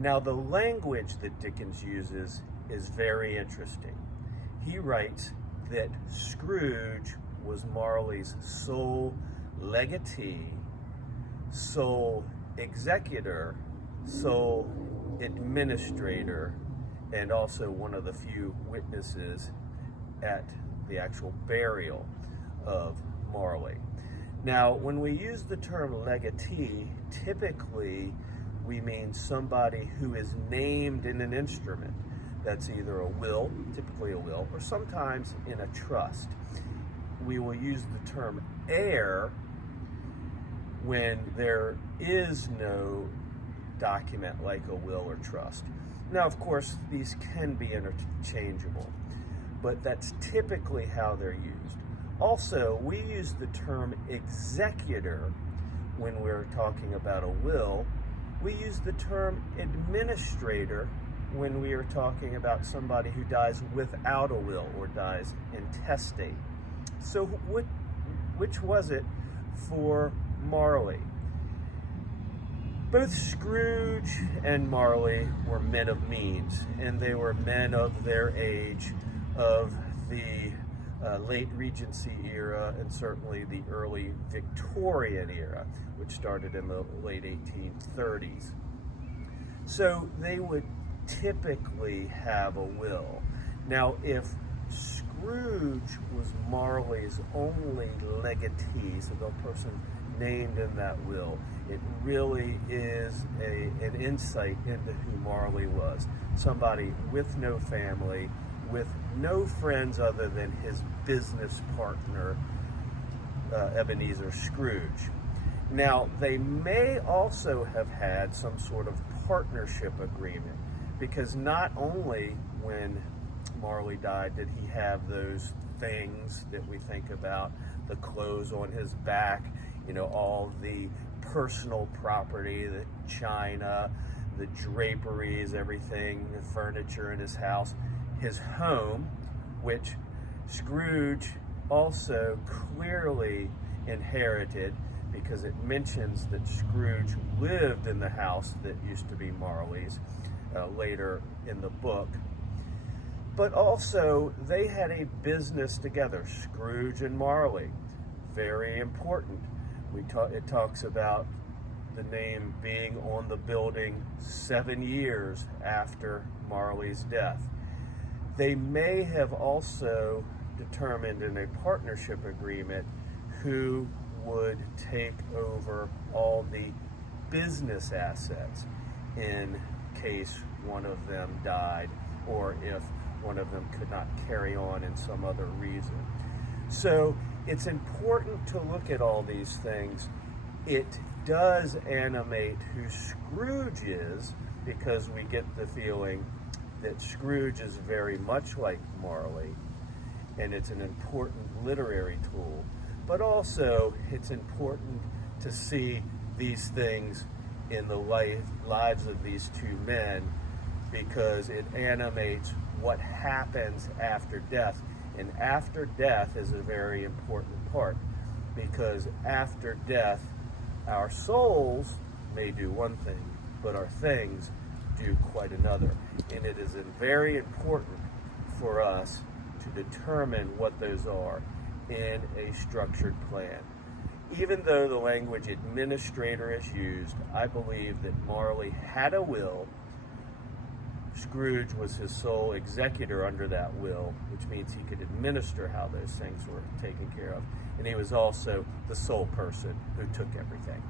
Now, the language that Dickens uses is very interesting. He writes that Scrooge was Marley's sole legatee, sole executor, sole administrator, and also one of the few witnesses at the actual burial of Marley. Now, when we use the term legatee, typically we mean somebody who is named in an instrument. That's either a will, typically a will, or sometimes in a trust. We will use the term heir when there is no document like a will or trust. Now, of course, these can be interchangeable, but that's typically how they're used. Also, we use the term executor when we're talking about a will. We use the term administrator when we are talking about somebody who dies without a will or dies intestate. So which was it for Marley? Both Scrooge and Marley were men of means, and they were men of their age, of the late Regency era and certainly the early Victorian era, which started in the late 1830s. So they would typically have a will. Now, if Scrooge was Marley's only legatee, so the person named in that will, it really is an insight into who Marley was. Somebody with no family, with no friends other than his business partner, Ebenezer Scrooge. Now, they may also have had some sort of partnership agreement, because not only when Marley died did he have those things that we think about, the clothes on his back, all the personal property, the china, the draperies, everything, the furniture in his house, his home, which Scrooge also clearly inherited, because it mentions that Scrooge lived in the house that used to be Marley's later in the book. But also, they had a business together, Scrooge and Marley. Very important. It talks about the name being on the building 7 years after Marley's death. They may have also determined in a partnership agreement who would take over all the business assets in case one of them died, or if one of them could not carry on in some other reason. So it's important to look at all these things. It does animate who Scrooge is, because we get the feeling that Scrooge is very much like Marley, and it's an important literary tool. But also, it's important to see these things in the lives of these two men, because it animates what happens after death. And after death is a very important part, because after death, our souls may do one thing, but our things do quite another. And it is very important for us to determine what those are in a structured plan. Even though the language administrator is used, I believe that Marley had a will. Scrooge was his sole executor under that will, which means he could administer how those things were taken care of. And he was also the sole person who took everything.